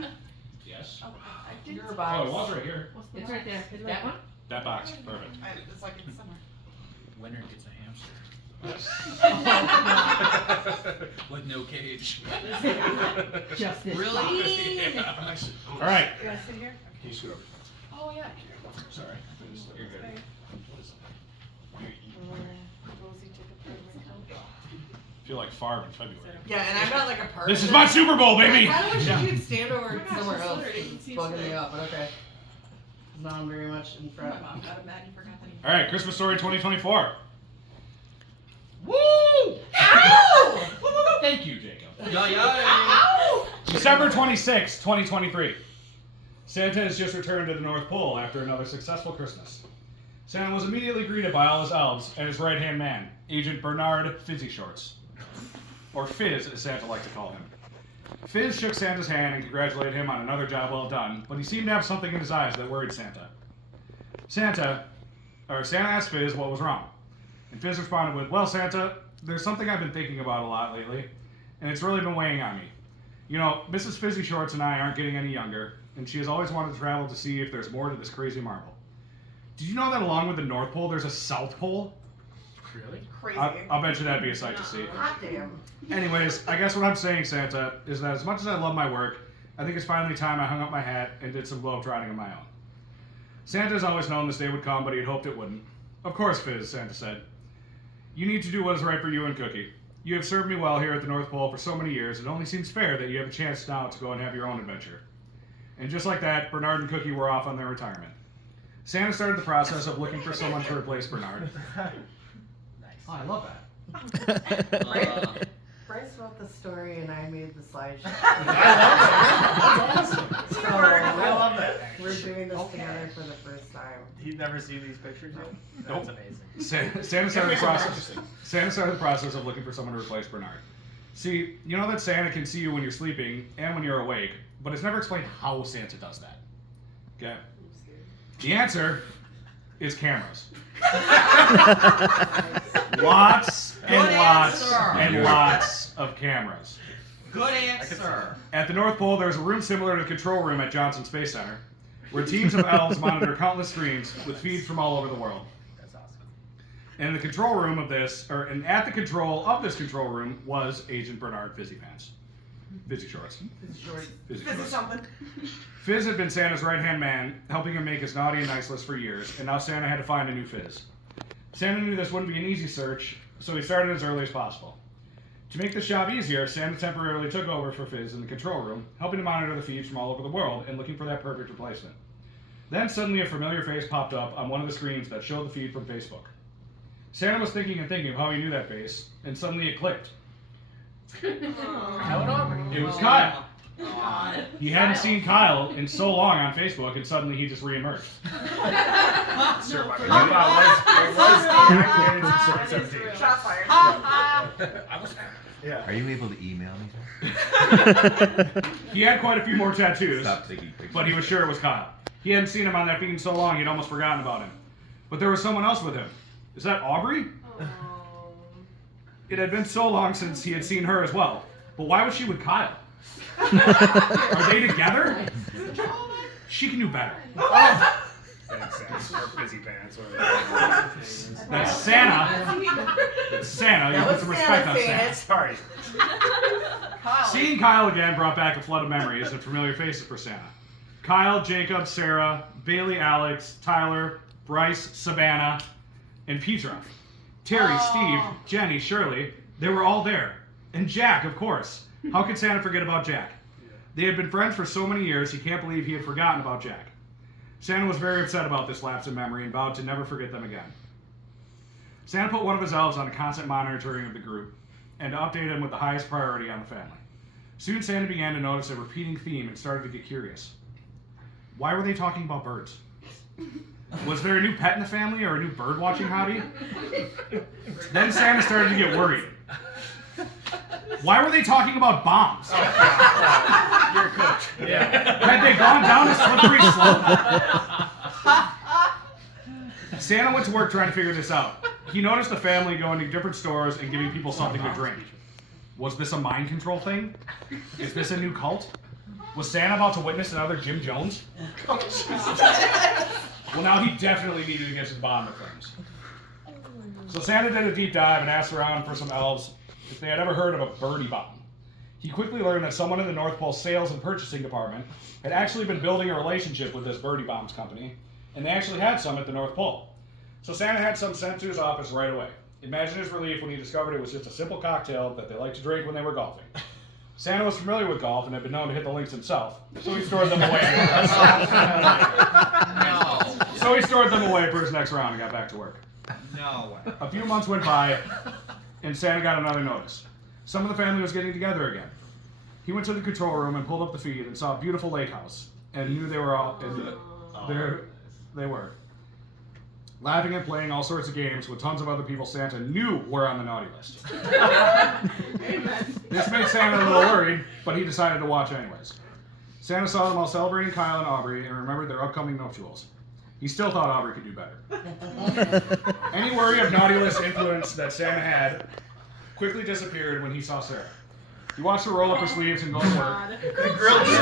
10? Yes. Oh, I did. Your box. Oh, it was right here. It's right there. Is that one? That box. Perfect. It's like it's somewhere. Winner gets a hamster. With no cage. Just this. Really? Yeah. All right. You guys sit here? Can you scoot over? Oh, yeah. Sorry. You're good. I feel like Favre in February. Yeah, and I'm not like a person. This is my Super Bowl, baby! I kind of wish you'd stand over Oh my gosh, somewhere it's else. literally- It's bugging me up, but okay. Now I'm very much in front. My mom got a mad, you forgot that. All right, Christmas Story 2024. Woo! Ow! Thank you, Jacob. Ow! December 26, 2023. Santa has just returned to the North Pole after another successful Christmas. Santa was immediately greeted by all his elves and his right-hand man, Agent Bernard Fizzy Shorts. Or Fizz, as Santa liked to call him. Fizz shook Santa's hand and congratulated him on another job well done, but he seemed to have something in his eyes that worried Santa. Santa asked Fizz what was wrong. And Fizz responded with, "Well, Santa, there's something I've been thinking about a lot lately, and it's really been weighing on me. You know, Mrs. Fizzy Shorts and I aren't getting any younger, and she has always wanted to travel to see if there's more to this crazy marble. Did you know that along with the North Pole, there's a South Pole? Really? Crazy. I'll bet you that'd be a sight to see. Hot damn. Anyways, I guess what I'm saying, Santa, is that as much as I love my work, I think it's finally time I hung up my hat and did some globe trotting of my own. Santa's always known this day would come, but he had hoped it wouldn't. Of course, Fizz, Santa said. You need to do what is right for you and Cookie. You have served me well here at the North Pole for so many years, it only seems fair that you have a chance now to go and have your own adventure." And just like that, Bernard and Cookie were off on their retirement. Santa started the process of looking for someone to replace Bernard. Nice. Oh, I love that. Bryce wrote the story and I made the slideshow. I love it. That's awesome. So, I love that. we're doing this together for the first time. You've never seen these pictures yet? Nope. That's amazing. Santa started the process of looking for someone to replace Bernard. See, you know that Santa can see you when you're sleeping and when you're awake, but it's never explained how Santa does that. Okay? The answer is cameras. Lots and Good lots answer. and lots of cameras. Good answer. At the North Pole, there's a room similar to the control room at Johnson Space Center, where teams of elves monitor countless screens with feeds from all over the world. That's awesome. And in the control room of this, and at the control of this control room was Agent Bernard Fizzy Pants. Fizzy Shorts. Fizzy This is Shorts. something. Fizz had been Santa's right-hand man, helping him make his naughty and nice list for years, and now Santa had to find a new Fizz. Santa knew this wouldn't be an easy search, so he started as early as possible. To make this job easier, Santa temporarily took over for Fizz in the control room, helping to monitor the feeds from all over the world and looking for that perfect replacement. Then suddenly a familiar face popped up on one of the screens that showed the feed from Facebook. Santa was thinking of how he knew that face, and suddenly it clicked. How Aubrey? It was Kyle. He hadn't seen Kyle in so long on Facebook, and suddenly he just reemerged. Sure, my it was deactivated in 2017. Shots fired. I was. Yeah. Are you able to email me? He had quite a few more tattoos, Stop taking pictures. but he was sure it was Kyle. He hadn't seen him on that feed in so long, he'd almost forgotten about him. But there was someone else with him. Is that Aubrey? It had been so long since he had seen her as well. But why was she with Kyle? Are they together? She can do better. Thanks, or Fizzy Pants, or That's Santa. That's Santa. You put some respect on Santa. Sorry. Kyle. Seeing Kyle again brought back a flood of memories and familiar faces for Santa. Kyle, Jacob, Sarah, Bailey, Alex, Tyler, Bryce, Savannah, and Petra. Terry, Steve, Jenny, Shirley, they were all there. And Jack, of course. How could Santa forget about Jack? They had been friends for so many years, he can't believe he had forgotten about Jack. Santa was very upset about this lapse in memory and vowed to never forget them again. Santa put one of his elves on a constant monitoring of the group and to update him with the highest priority on the family. Soon Santa began to notice a repeating theme and started to get curious. Why were they talking about birds? Was there a new pet in the family or a new bird watching hobby? Then Santa started to get worried. Why were they talking about bombs? You're cooked. Yeah. Had they gone down a slippery slope? Santa went to work trying to figure this out. He noticed the family going to different stores and giving people something to drink. Was this a mind control thing? Is this a new cult? Was Santa about to witness another Jim Jones? Well, now he definitely needed to get to the bottom of things. So Santa did a deep dive and asked around for some elves if they had ever heard of a birdie bomb. He quickly learned that someone in the North Pole sales and purchasing department had actually been building a relationship with this birdie bombs company, and they actually had some at the North Pole. So Santa had some sent to his office right away. Imagine his relief when he discovered it was just a simple cocktail that they liked to drink when they were golfing. Santa was familiar with golf and had been known to hit the links himself, so he stored them away. So he stored them away for his next round and got back to work. No. A few months went by, and Santa got another notice. Some of the family was getting together again. He went to the control room and pulled up the feed and saw a beautiful lake house, and knew they were all. And there they were, laughing and playing all sorts of games with tons of other people Santa knew were on the naughty list. This made Santa a little worried, but he decided to watch anyways. Santa saw them all celebrating Kyle and Aubrey and remembered their upcoming nuptials. He still thought Aubrey could do better. Any worry of naughty list influence that Santa had quickly disappeared when he saw Sarah. He watched her roll up her sleeves and go to work. The grilled cheese.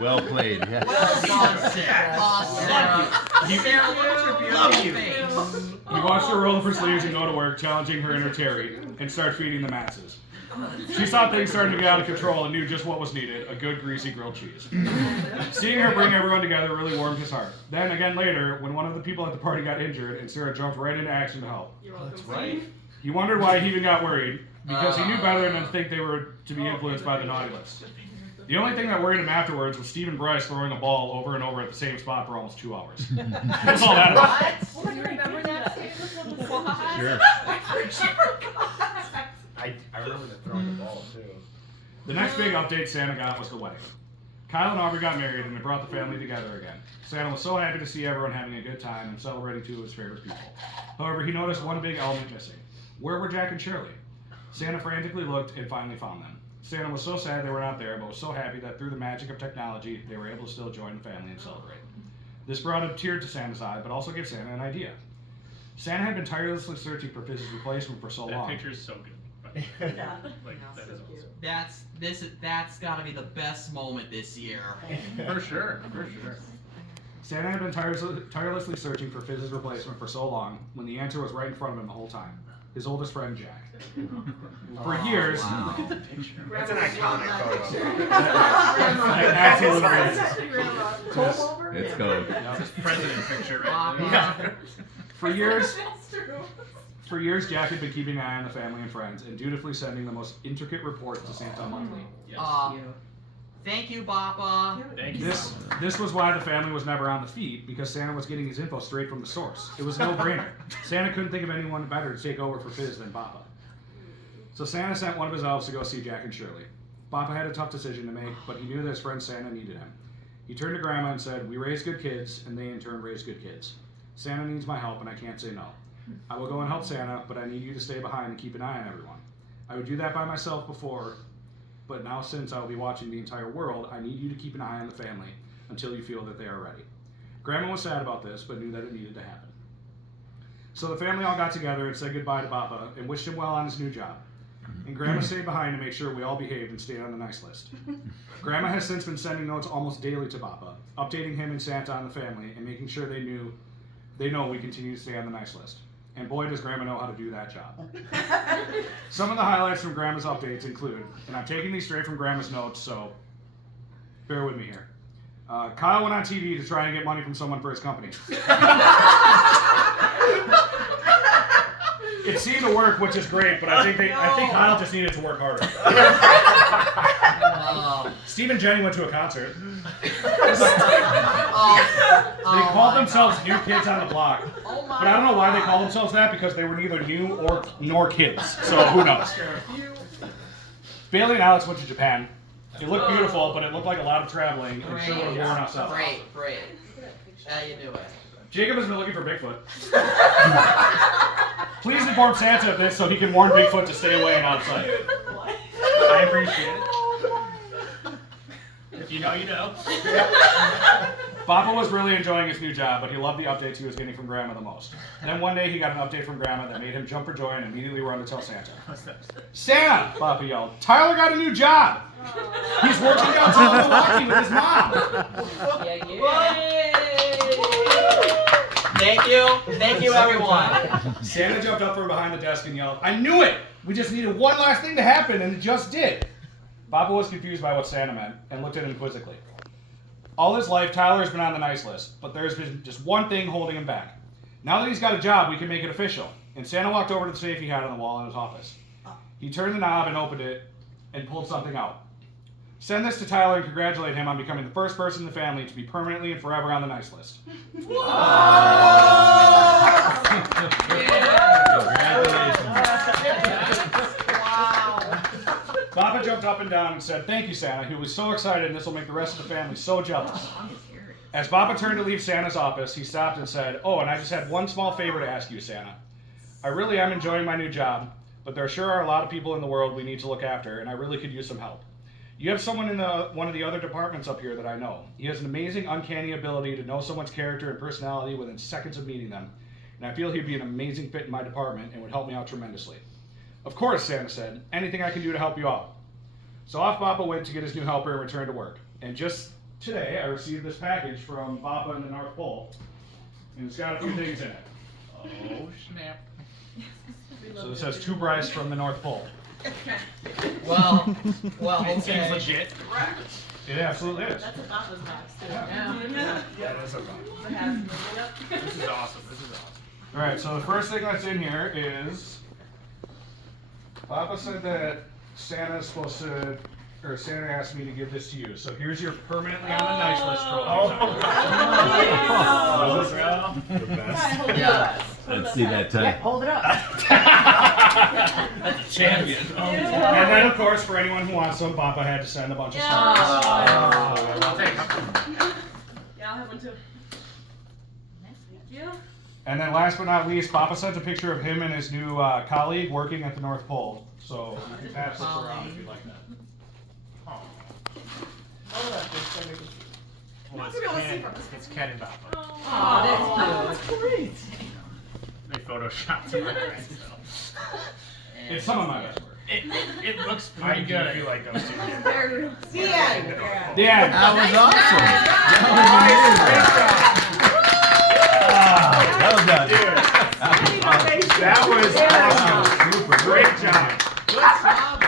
Well played. Yeah. Well done, Sarah. Awesome. Sarah, look at your beautiful face. He watched her roll up her sleeves and go to work, challenging her inner Terry, and start feeding the masses. She saw things starting to get out of control and knew just what was needed, a good greasy grilled cheese. Seeing her bring everyone together really warmed his heart. Then, again later, when one of the people at the party got injured and Sarah jumped right into action to help. That's right. He wondered why he even got worried, because he knew better than to think they were to be influenced by the naughty list. The only thing that worried him afterwards was Steve and Bryce throwing a ball over and over at the same spot for almost 2 hours. That's all that was. Do you remember that? Sure. I remember them throwing the ball too. The next big update Santa got was the wedding. Kyle and Aubrey got married and it brought the family together again. Santa was so happy to see everyone having a good time and celebrating two of his favorite people. However, he noticed one big element missing. Where were Jack and Shirley? Santa frantically looked and finally found them. Santa was so sad they were not there, but was so happy that through the magic of technology, they were able to still join the family and celebrate. This brought a tear to Santa's eye, but also gave Santa an idea. Santa had been tirelessly searching for his replacement for so long. That picture is so good. Yeah. Like, that is awesome. That's gotta be the best moment this year. For sure, for sure. Santa had been tirelessly searching for Fizz's replacement for so long, when the answer was right in front of him the whole time. His oldest friend, Jack. For years... Wow. That's an iconic photo. Absolutely. Let's go. That's his president picture right there. Yeah. For years, Jack had been keeping an eye on the family and friends and dutifully sending the most intricate reports to Santa monthly. Yes. Thank you, Boppa. Thank you. This was why the family was never on the feed, because Santa was getting his info straight from the source. It was a no-brainer. Santa couldn't think of anyone better to take over for Fizz than Boppa. So Santa sent one of his elves to go see Jack and Shirley. Boppa had a tough decision to make, but he knew that his friend Santa needed him. He turned to Grandma and said, "We raise good kids, and they in turn raise good kids. Santa needs my help, and I can't say no. I will go and help Santa, but I need you to stay behind and keep an eye on everyone. I would do that by myself before, but now since I will be watching the entire world, I need you to keep an eye on the family until you feel that they are ready." Grandma was sad about this, but knew that it needed to happen. So the family all got together and said goodbye to Boppa and wished him well on his new job. And Grandma stayed behind to make sure we all behaved and stayed on the nice list. Grandma has since been sending notes almost daily to Boppa, updating him and Santa on the family and making sure they know we continue to stay on the nice list. And boy, does Grandma know how to do that job. Some of the highlights from Grandma's updates include, and I'm taking these straight from Grandma's notes, so bear with me here. Kyle went on TV to try and get money from someone for his company. It seemed to work, which is great, but I think Kyle just needed to work harder. Steve and Jenny went to a concert. They called themselves New Kids on the Block. But I don't know why they call themselves that, because they were neither new nor kids. So who knows? Bailey and Alex went to Japan. It looked beautiful, but it looked like a lot of traveling and sure would have worn us out. Great. How you doing? Jacob has been looking for Bigfoot. Please inform Santa of this so he can warn Bigfoot to stay away and outside. I appreciate it. If You know, you know. Boppa was really enjoying his new job, but he loved the updates he was getting from Grandma the most. Then one day he got an update from Grandma that made him jump for joy and immediately run to tell Santa. Santa! Boppa yelled. Tyler got a new job! He's working downtown Milwaukee with his mom! Thank you, everyone. Santa jumped up from behind the desk and yelled, I knew it! We just needed one last thing to happen, and it just did. Boppa was confused by what Santa meant and looked at him quizzically. All his life, Tyler's been on the nice list, but there's been just one thing holding him back. Now that he's got a job, we can make it official. And Santa walked over to the safe he had on the wall in his office. He turned the knob and opened it and pulled something out. Send this to Tyler and congratulate him on becoming the first person in the family to be permanently and forever on the nice list. Boppa jumped up and down and said, thank you, Santa. He was so excited, and this will make the rest of the family so jealous. As Boppa turned to leave Santa's office, he stopped and said, oh, and I just had one small favor to ask you, Santa. I really am enjoying my new job, but there sure are a lot of people in the world we need to look after, and I really could use some help. You have someone in one of the other departments up here that I know. He has an amazing, uncanny ability to know someone's character and personality within seconds of meeting them, and I feel he'd be an amazing fit in my department and would help me out tremendously. Of course, Santa said. Anything I can do to help you out. So off Boppa went to get his new helper and returned to work. And just today, I received this package from Boppa in the North Pole, and it's got a few things in it. Oh, snap. So this says to Bryce from the North Pole. Well, It seems okay. legit. It absolutely is. That's a Boppa's box, too. Yeah. That is a lot. It has the This is awesome. This is awesome. All right, so the first thing that's in here is Boppa said that Santa's supposed to, or Santa asked me to give this to you. So here's your permanently on the nice list trophy. The best. Hold it Yeah. up. Let's see that time. Hold it up. That's a champion. And then, of course, for anyone who wants some, Boppa had to send a bunch of stars. I'll take it. Yeah, I'll have one too. Thank you. And then last but not least, Boppa sent a picture of him and his new colleague working at the North Pole. So you can pass this around if you like that. Hold it up just so we can. Well, Not to be able to see from this it's Ken and Boppa. Oh, that's great. They photoshopped it. It's some of my best work. It looks pretty good. I feel like those two. Very The end. Yeah. That was awesome. Well done. That was awesome. Great job. Good job.